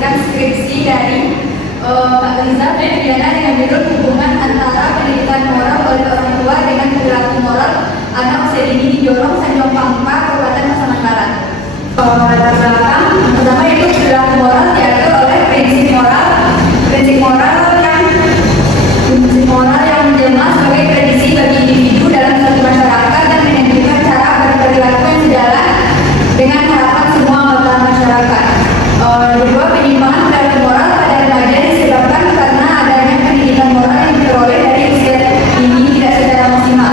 mempresentasikan skripsi dari Kak Liza Febriana dengan judul hubungan antara pendidikan moral oleh orang tua dengan perilaku moral anak usia dini di Jorong, Tanjung Pangpa, Kabupaten Pasaman Barat. Latar belakang pertama yaitu perilaku moral diatur oleh prinsip moral yang menjelma sebagai tradisi bagi individu dalam suatu masyarakat dan menentukan cara berperilaku yang sejalan dengan harapan semua anggota masyarakat. Kedua, penyimpangan perilaku moral pada remaja disebabkan karena adanya pendidikan moral yang diperoleh dari usia dini tidak secara maksimal.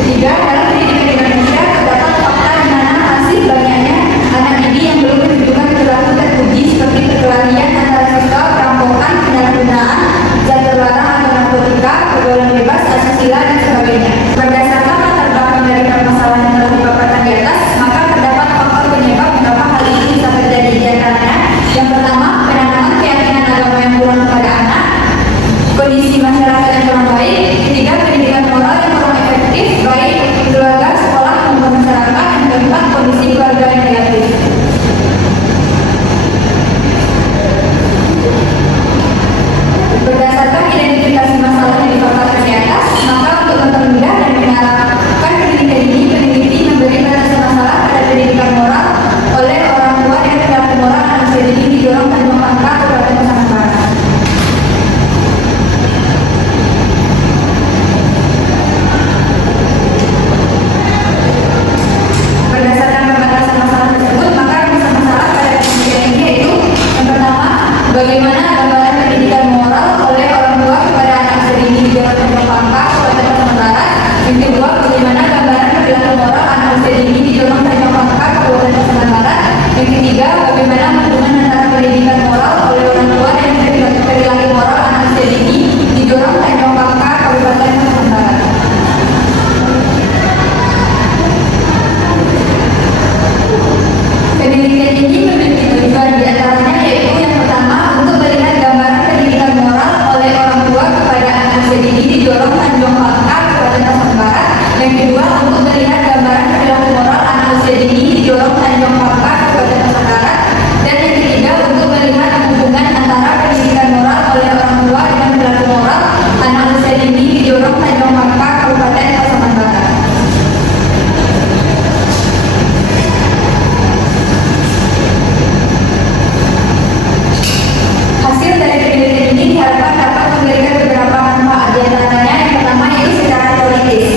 Ketiga, dalam pendidikan Indonesia terdapat fakta di mana masih banyaknya anak didik yang belum menunjukkan perilaku terpuji seperti perkelahian antara siswa, perampokan, penyalahgunaan, zat terlarang atau narkotika, pergaulan bebas, asusila dan sebagainya. Berdasarkan latar belakang dari permasalahan yang telah dipaparkan di atas, maka terdapat faktor penyebab mengapa hal ini bisa terjadi. Di antaranya, yang pertama, penanaman keyakinan agama yang kurang kepada anak, kondisi masyarakat yang kurang baik. Ketiga, pendidikan moral yang kurang efektif baik keluarga, sekolah maupun masyarakat. Yang keempat, kondisi keluarga yang negatif. Berdasarkan identifikasi masalah yang dipaparkan di atas, maka untuk mempermudah dan mengarahkan pendidikan ini, peneliti memberi batasan masalah pada pendidikan moral oleh orang tua dan perilaku moral anak usia dini di Jorong, Tanjung Pangpa, Kabupaten Pasaman Barat. Berdasarkan pembatasan masalah tersebut, maka batasan masalah pada pendidikan ini yaitu yang pertama, bagaimana gambaran pendidikan moral oleh orang tua kepada anak usia dini di Jorong, Tanjung Pangpa, Kabupaten Pasaman Barat. Yang kedua, bagaimana gambaran perilaku moral anak usia dini di Jorong, Tanjung Pangpa, Kabupaten Pasaman Barat. Yang ketiga, bagaimana hubungan antara pendidikan moral oleh orang tua dan perilaku moral anak usia dini di Jorong, Tanjung Pangpa, Kabupaten Pasaman Barat. Penelitian ini memiliki tujuan di antaranya yaitu yang pertama, untuk melihat gambaran pendidikan moral oleh orang tua kepada anak usia dini di Jorong, Tanjung Pangpa, Kabupaten Pasaman Barat. Yang kedua, untuk melihat gambaran perilaku moral anak usia dini di Jorong, Tanjung Pangpa, Kabupaten Pasaman Barat. Dan yang ketiga, untuk melihat hubungan antara pendidikan moral oleh orang tua dengan perilaku moral anak usia dini di Jorong, Tanjung Pangpa, Kabupaten Pasaman Barat. Hasil dari penelitian ini diharapkan dapat memberikan beberapa manfaat. Di antaranya yang pertama yaitu secara teoritis,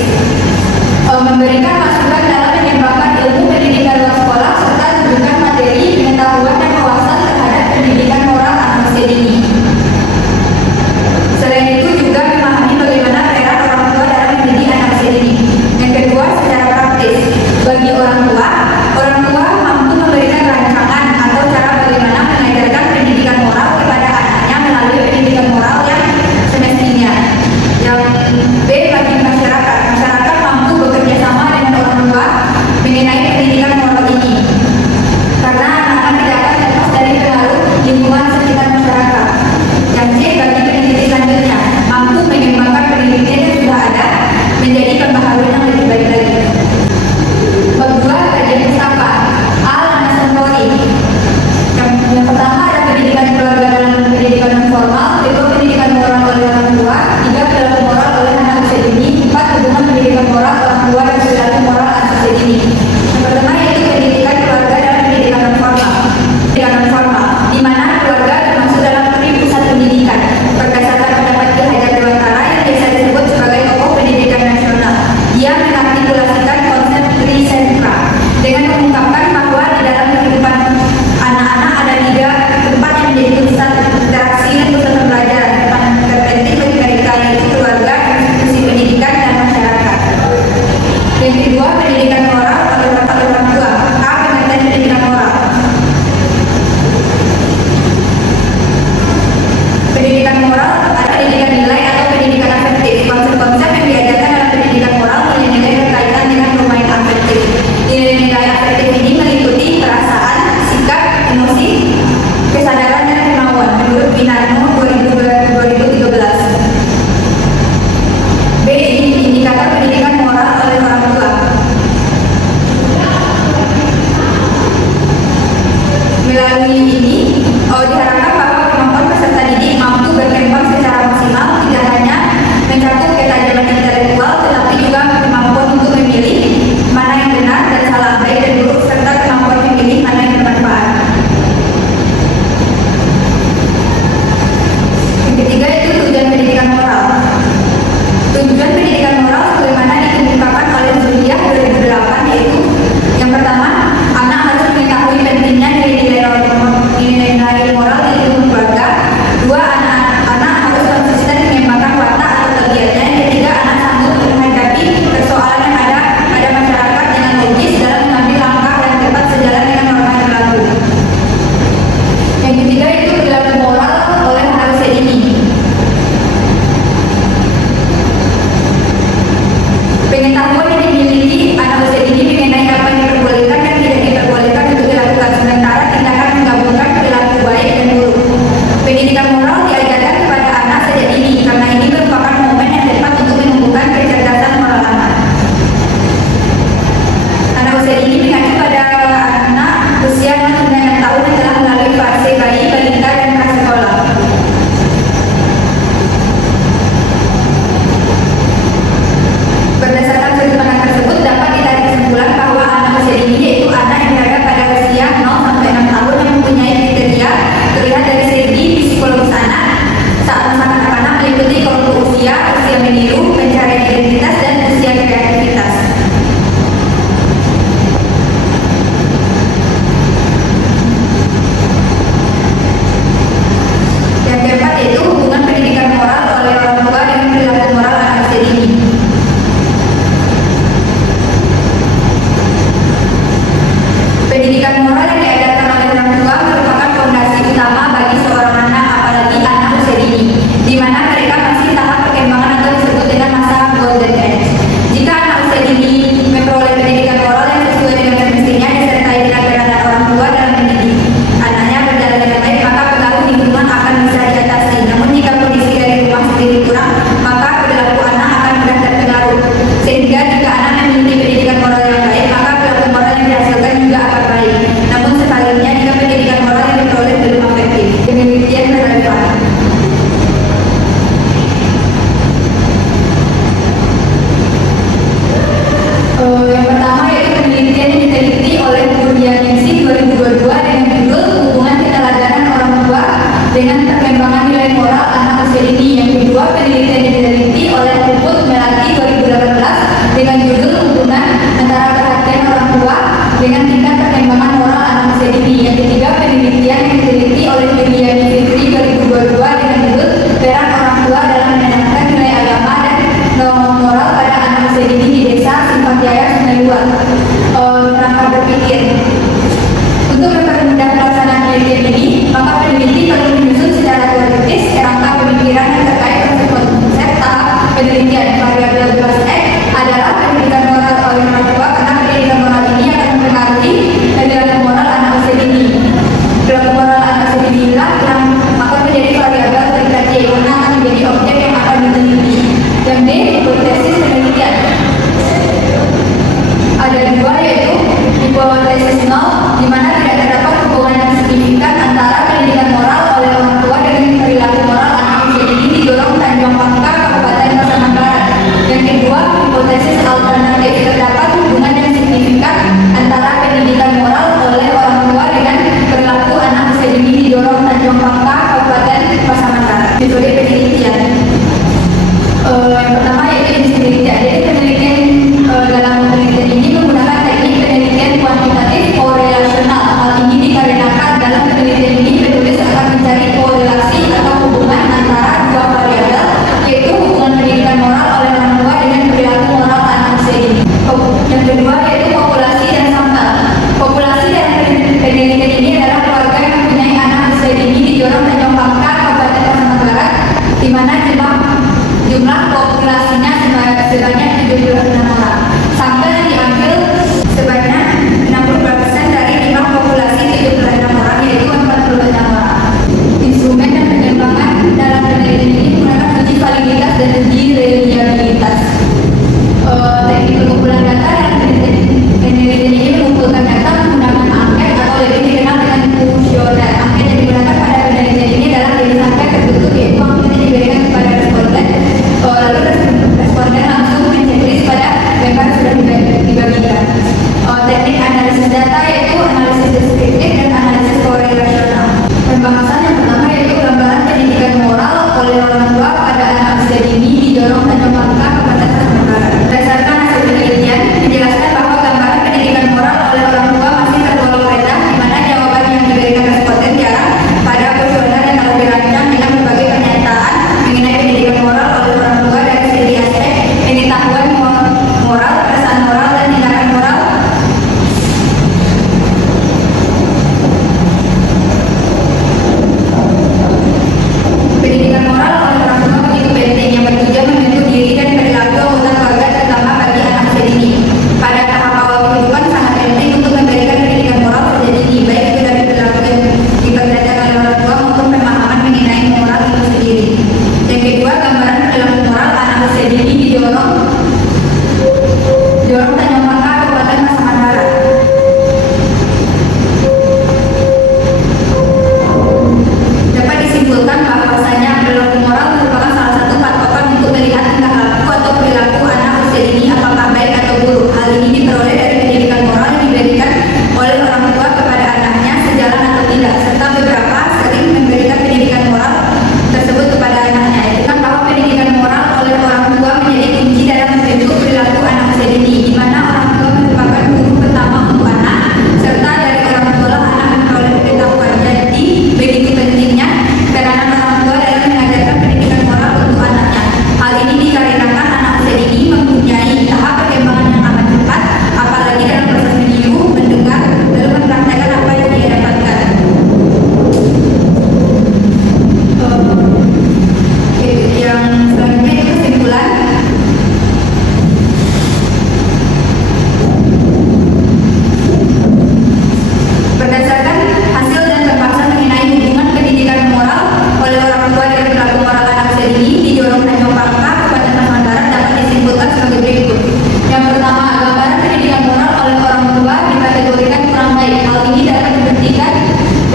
memberikan masukan dalam mengembangkan ilmu pendidikan luar sekolah serta tunjukkan materi, pengetahuan dan wawasan terhadap pendidikan moral anak usia dini. Selain itu juga memahami bagaimana peran orang tua dalam mendidik anak usia dini. Yang kedua, secara praktis, bagi orang tua mampu memberikan rancangan atau cara bagaimana mengajarkan pendidikan moral kepada anaknya melalui pendidikan moral yang semestinya. Yang B, bagi masyarakat mampu bekerja sama dengan orang tua mengenai pendidikan moral ini, karena anak-anak tidak akan lepas dari pengaruh lingkungan sekitar masyarakat. Yang C, bagi peneliti selanjutnya mampu mengembangkan penelitian yang sudah ada menjadi pembaharuan yang lebih baik lagi. Bab 2, kajian pustaka. A. Landasan teori. Yang pertama ada pendidikan keluarga dalam pendidikan non formal, kedua pendidikan moral oleh orang tua, tiga perilaku moral oleh anak usia dini, empat hubungan pendidikan moral orang tua dan perilaku moral anak usia dini. Yang pertama yaitu pendidikan keluarga dalam pendidikan non formal. Pendidikan non formal, di mana keluarga termasuk dalam pusat pendidikan. Berdasarkan pendapat Ki Hajar Dewantara yang biasa disebut sebagai tokoh pendidikan nasional, dia mengartikulasikan konsep trisentra dengan mengungkapkan bahwa di dalam kehidupan anak-anak ada tiga tempat yang menjadi pusat interaksi dan pusat pembelajaran. Tempat terpenting bagi mereka yaitu keluarga, institusi pendidikan dan masyarakat. Yang kedua, pendidikan moral oleh orang tua. A. Pengertian pendidikan moral. Pendidikan moral ada pendidikan nilai atau pendidikan afektif. Konsep-konsep yang diajarkan dalam pendidikan moral nilai-nilai berkaitan dengan domain afektif. Nilai-nilai afektif ini meliputi perasaan, sikap, emosi, kesadaran dan kemauan menurut Winarno 2013. B. Indikator pendidikan moral oleh orang tua. Melalui ini diharapkan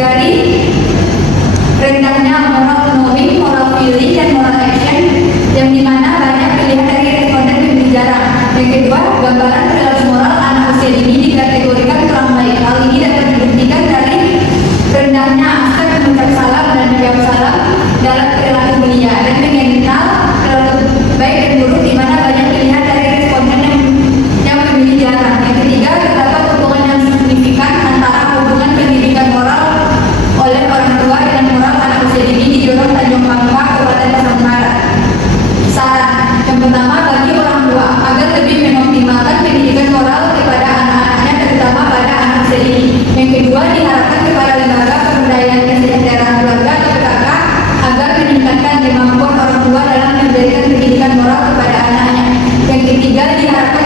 dari rendahnya moral knowing, moral feeling, dan moral action, yang dimana banyak pilihan dari responden lebih jarang. Yang kedua, gambaran perilaku moral anak usia dini dikategorikan kurang baik. Hal ini dapat dibuktikan dari rendahnya aspek mengucap salam dan menjawab salam dalam perilaku belia, dan mengenal perilaku baik dan buruk di mana banyak pilihan dari responden yang memilih jarang. Yang ketiga, terdapat hubungan yang signifikan antara hubungan pendidikan moral oleh orang tua dengan moral anak usia dini di Jorong Tanjung Pangpa, Kabupaten Pasar Barat. Saran yang pertama, bagi orang tua agar lebih mengoptimalkan pendidikan moral kepada anak-anaknya, terutama pada anak usia dini. Yang kedua, diharapkan kepada lembaga pemberdayaan kesejahteraan keluarga atau PKK agar meningkatkan kemampuan orang tua dalam memberikan pendidikan moral kepada anaknya. Yang ketiga, diharapkan